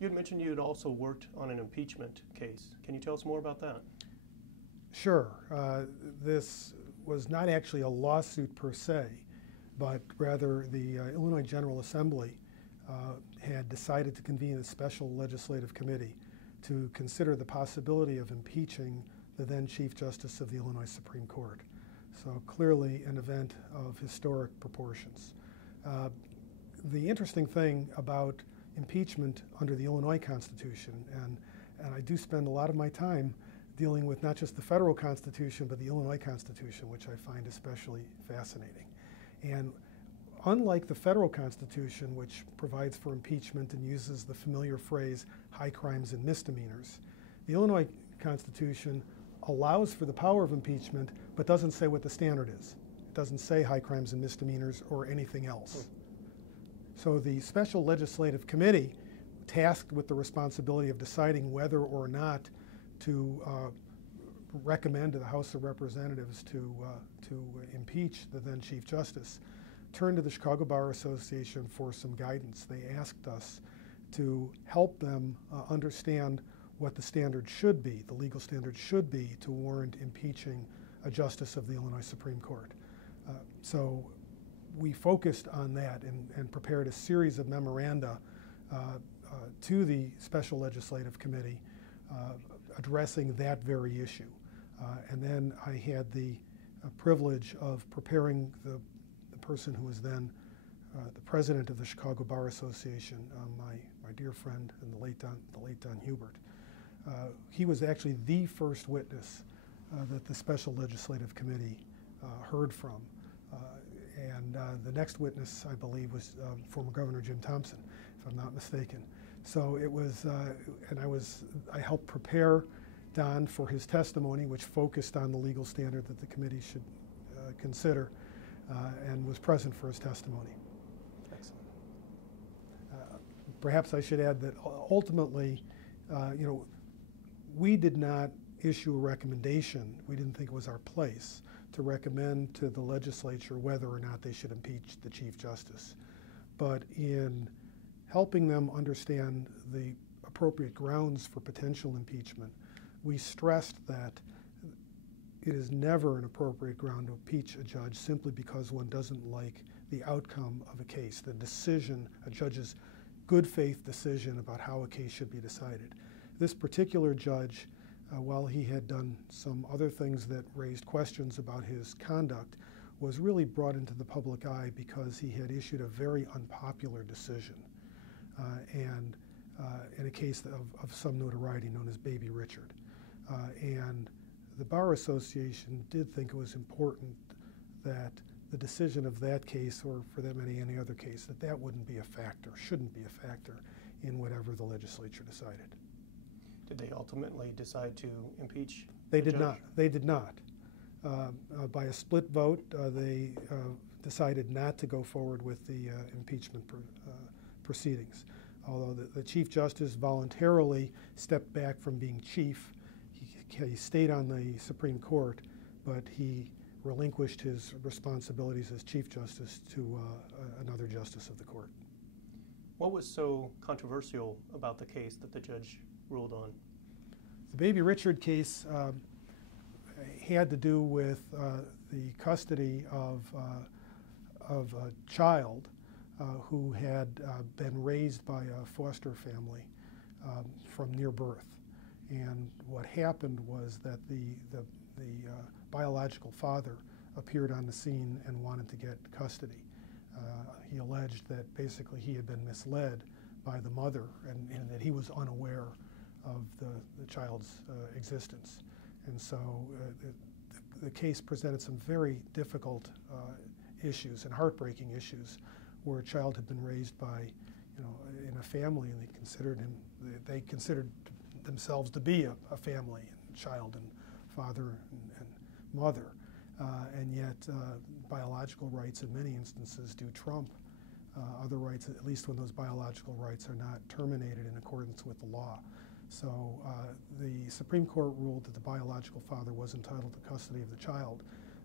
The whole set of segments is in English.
You had mentioned you had also worked on an impeachment case. Can you tell us more about that? Sure. This was not actually a lawsuit per se, but rather the Illinois General Assembly had decided to convene a special legislative committee to consider the possibility of impeaching the then Chief Justice of the Illinois Supreme Court. So clearly an event of historic proportions. The interesting thing about impeachment under the Illinois Constitution, and I do spend a lot of my time dealing with not just the federal Constitution, but the Illinois Constitution, which I find especially fascinating. And unlike the federal Constitution, which provides for impeachment and uses the familiar phrase high crimes and misdemeanors, the Illinois Constitution allows for the power of impeachment, but doesn't say what the standard is. It doesn't say high crimes and misdemeanors or anything else. So the special legislative committee, tasked with the responsibility of deciding whether or not to recommend to the House of Representatives to impeach the then Chief Justice, turned to the Chicago Bar Association for some guidance. They asked us to help them understand what the standard should be, the legal standard should be to warrant impeaching a justice of the Illinois Supreme Court. So we focused on that and prepared a series of memoranda to the Special Legislative Committee addressing that very issue. And then I had the privilege of preparing the person who was then the president of the Chicago Bar Association, my dear friend and the late Don Hubert. He was actually the first witness that the Special Legislative Committee heard from. And the next witness, I believe, was former Governor Jim Thompson, if I'm not mistaken. So it was, and I helped prepare Don for his testimony, which focused on the legal standard that the committee should consider, and was present for his testimony. Excellent. Perhaps I should add that ultimately, we did not issue a recommendation. We didn't think it was our place to recommend to the legislature whether or not they should impeach the Chief Justice. But in helping them understand the appropriate grounds for potential impeachment, we stressed that it is never an appropriate ground to impeach a judge simply because one doesn't like the outcome of a case, the decision, a judge's good faith decision about how a case should be decided. This particular judge, while he had done some other things that raised questions about his conduct, was really brought into the public eye because he had issued a very unpopular decision and in a case of some notoriety known as Baby Richard. And the Bar Association did think it was important that the decision of that case, or for that matter any other case, that wouldn't be a factor, shouldn't be a factor in whatever the legislature decided. Did they ultimately decide to impeach? They did not. They did not. By a split vote, they decided not to go forward with the impeachment proceedings. Although the Chief Justice voluntarily stepped back from being chief, he stayed on the Supreme Court, but he relinquished his responsibilities as Chief Justice to another justice of the court. What was so controversial about the case that the judge ruled on? The Baby Richard case had to do with the custody of a child who had been raised by a foster family from near birth. And what happened was that the biological father appeared on the scene and wanted to get custody. He alleged that basically he had been misled by the mother and that he was unaware of the child's existence. And so the case presented some very difficult issues and heartbreaking issues where a child had been raised by, in a family, and they considered themselves to be a family, and child and father and mother. And yet biological rights in many instances do trump other rights, at least when those biological rights are not terminated in accordance with the law. So the Supreme Court ruled that the biological father was entitled to custody of the child.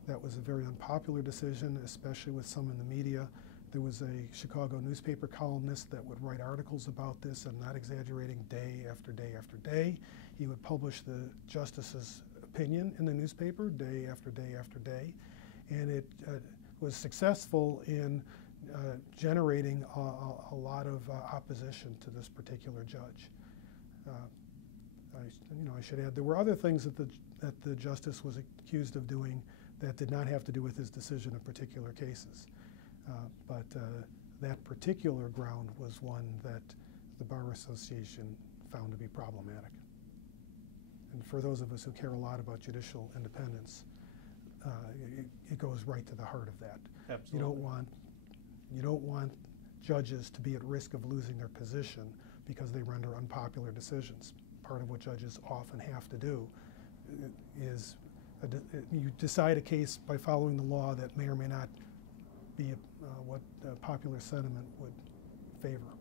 That was a very unpopular decision, especially with some in the media There was a Chicago newspaper columnist that would write articles about this, and not exaggerating, day after day after day. He would publish the justice's opinion in the newspaper day after day after day, and it was successful in generating a lot of opposition to this particular judge. I should add, there were other things that the justice was accused of doing that did not have to do with his decision in particular cases. But that particular ground was one that the Bar Association found to be problematic. And for those of us who care a lot about judicial independence, it goes right to the heart of that. Absolutely. You don't want judges to be at risk of losing their position because they render unpopular decisions. Part of what judges often have to do is you decide a case by following the law that may or may not be what popular sentiment would favor.